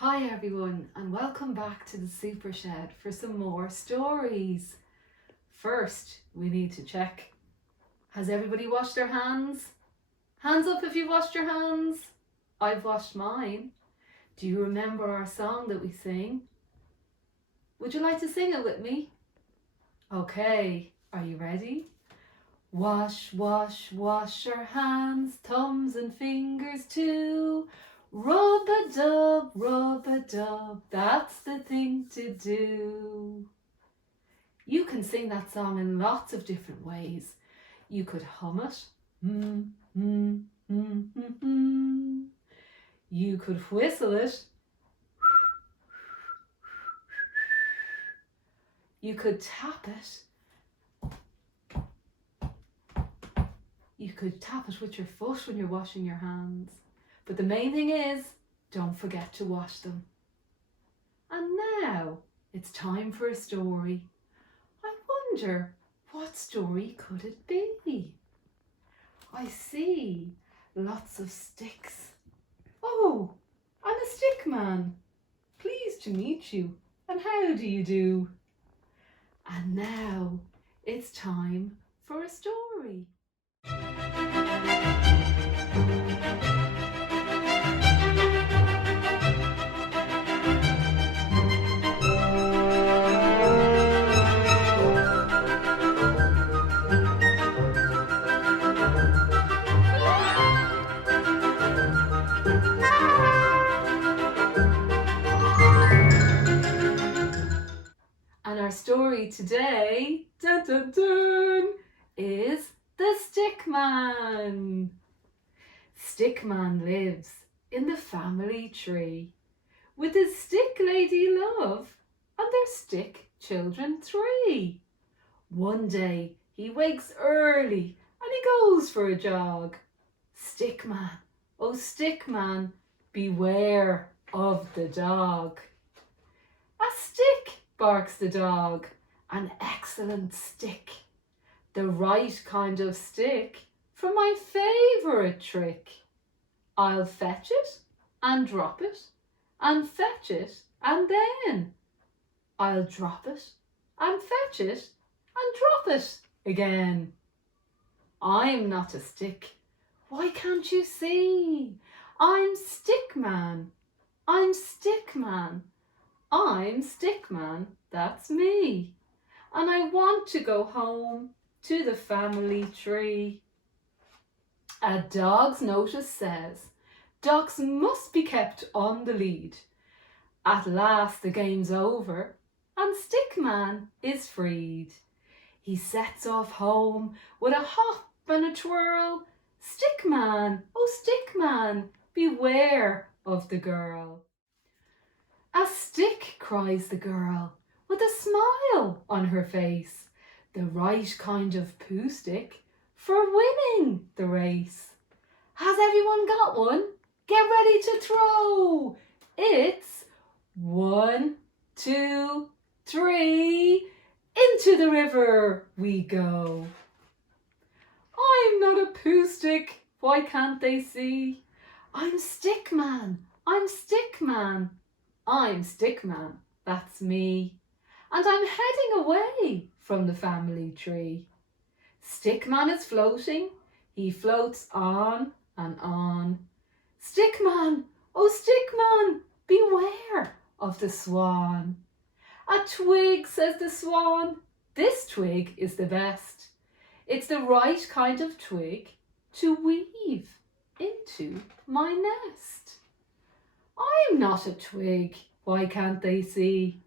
Hi everyone, and welcome back to the Super Shed for some more stories. First, we need to check. Has everybody washed their hands? Hands up if you've washed your hands. I've washed mine. Do you remember our song that we sing? Would you like to sing it with me? Okay, are you ready? Wash, wash, wash your hands, thumbs and fingers too. Rub-a-dub, that's the thing to do. You can sing that song in lots of different ways. You could hum it. You could whistle it. You could tap it. You could tap it with your foot when you're washing your hands. But the main thing is, don't forget to wash them. And now it's time for a story. I wonder, what story could it be? I see lots of sticks. Oh, I'm a stick man. Pleased to meet you. And how do you do? And now it's time for a story. And our story today, dun, dun, dun, is the Stick Man. Stick Man lives in the family tree with his stick lady love and their stick children 3. One day he wakes early and he goes for a jog. Stick Man, oh Stick Man, beware of the dog. A stick, barks the dog, an excellent stick. The right kind of stick for my favourite trick. I'll fetch it and drop it and fetch it and then I'll drop it and fetch it and drop it again. I'm not a stick. Why can't you see? I'm Stick Man. I'm Stick Man. I'm Stick Man, that's me. And I want to go home to the family tree. A dog's notice says, dogs must be kept on the lead. At last the game's over and Stick Man is freed. He sets off home with a hop and a twirl. Stick Man, oh Stick Man, beware of the girl. A stick, cries the girl, with a smile on her face. The right kind of poo stick for winning the race. Has everyone got one? Get ready to throw. It's 1, 2, 3. Into the river we go. I'm not a poo stick. Why can't they see? I'm Stick Man. I'm Stick Man. I'm Stick Man. That's me. And I'm heading away from the family tree. Stick Man is floating. He floats on and on. Stick Man, oh Stick Man, beware of the swan. A twig, says the swan. This twig is the best. It's the right kind of twig to weave into my nest. I'm not a twig. Why can't they see?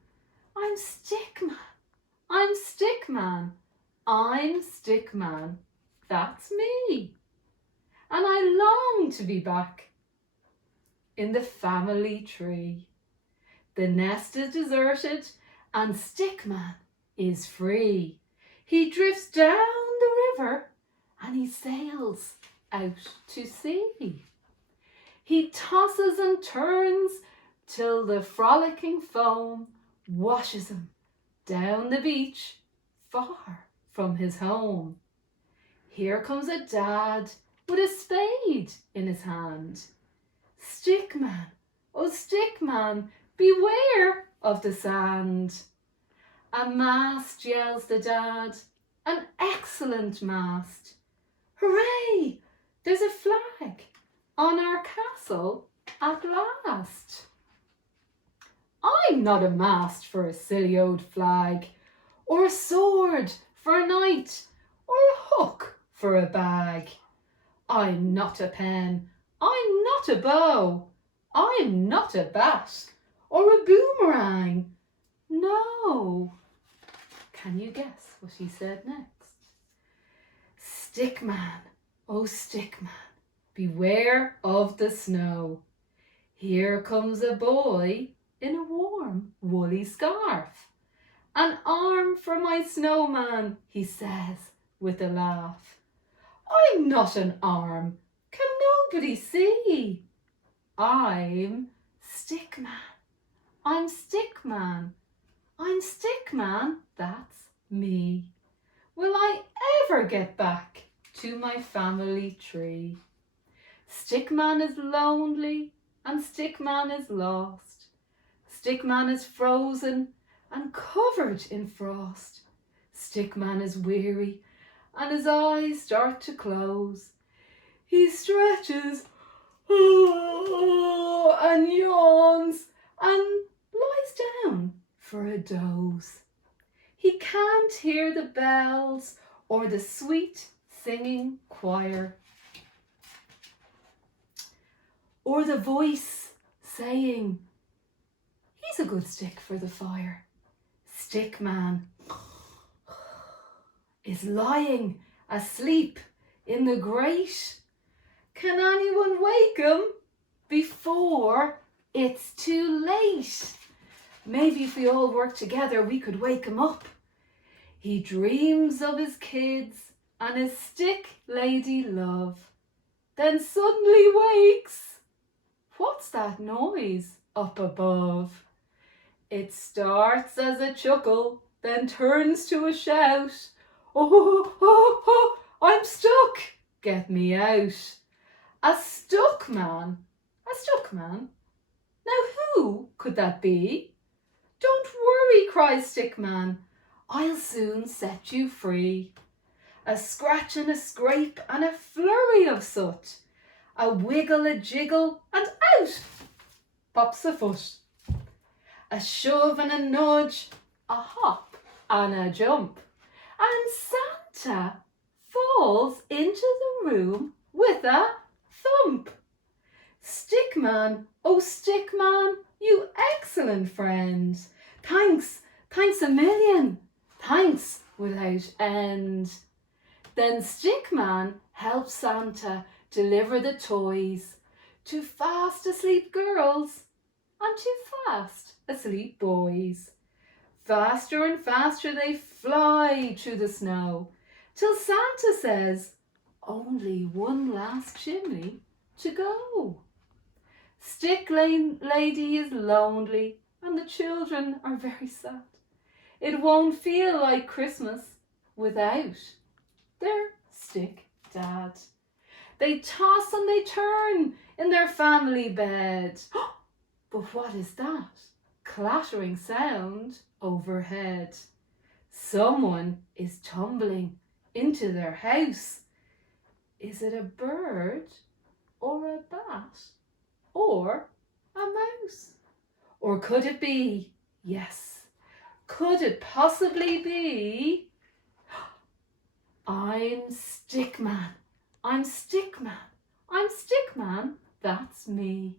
I'm Stick Man. I'm Stick Man. I'm Stick Man. That's me. And I long to be back in the family tree. The nest is deserted and Stick Man is free. He drifts down the river and he sails out to sea. He tosses and turns till the frolicking foam washes him down the beach far from his home. Here comes a dad with a spade in his hand. Stick Man, oh Stick man, beware of the sand. A mast, yells the dad, an excellent mast. Hooray! There's a flag on our castle at last. I'm not a mast for a silly old flag, or a sword for a knight, or a hook for a bag. I'm not a pen, I'm not a bow, I'm not a bat, or a boomerang. No. Can you guess what he said next? Stickman, oh stickman, beware of the snow. Here comes a boy in a warm woolly scarf. An arm for my snowman, he says with a laugh. I'm not an arm, can nobody see? I'm Stickman, I'm Stickman, I'm Stickman, that's me. Will I ever get back to my family tree? Stickman is lonely and Stickman is lost. Stickman is frozen and covered in frost. Stickman is weary and his eyes start to close. He stretches and yawns and lies down for a doze. He can't hear the bells or the sweet singing choir, or the voice saying, he's a good stick for the fire. Stickman is lying asleep in the grate. Can anyone wake him before it's too late? Maybe if we all work together, we could wake him up. He dreams of his kids and his stick lady love, then suddenly wakes. What's that noise up above? It starts as a chuckle, then turns to a shout. Oh, oh, oh, I'm stuck, get me out. A stuck man, a stuck man. Now who could that be? Don't worry, cries Stickman, I'll soon set you free. A scratch and a scrape and a flurry of soot, a wiggle, a jiggle, and out pops a foot. A shove and a nudge, a hop and a jump, and Santa falls into the room with a thump. Stickman, oh Stickman, you excellent friend. Thanks, thanks a million, thanks without end. Then Stickman helps Santa deliver the toys to fast asleep girls and to fast asleep boys. Faster and faster they fly through the snow, till Santa says, only one last chimney to go. Stick lady is lonely and the children are very sad. It won't feel like Christmas without their stick dad. They toss and they turn in their family bed. But what is that clattering sound overhead? Someone is tumbling into their house. Is it a bird or a bat or a mouse? Or could it be, yes, could it possibly be, I'm Stickman, I'm Stickman, I'm Stickman, that's me.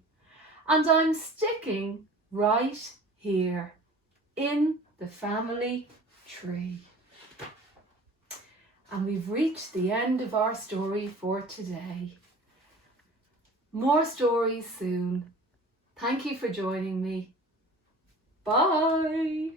And I'm sticking right here in the family tree. And we've reached the end of our story for today. More stories soon. Thank you for joining me. Bye.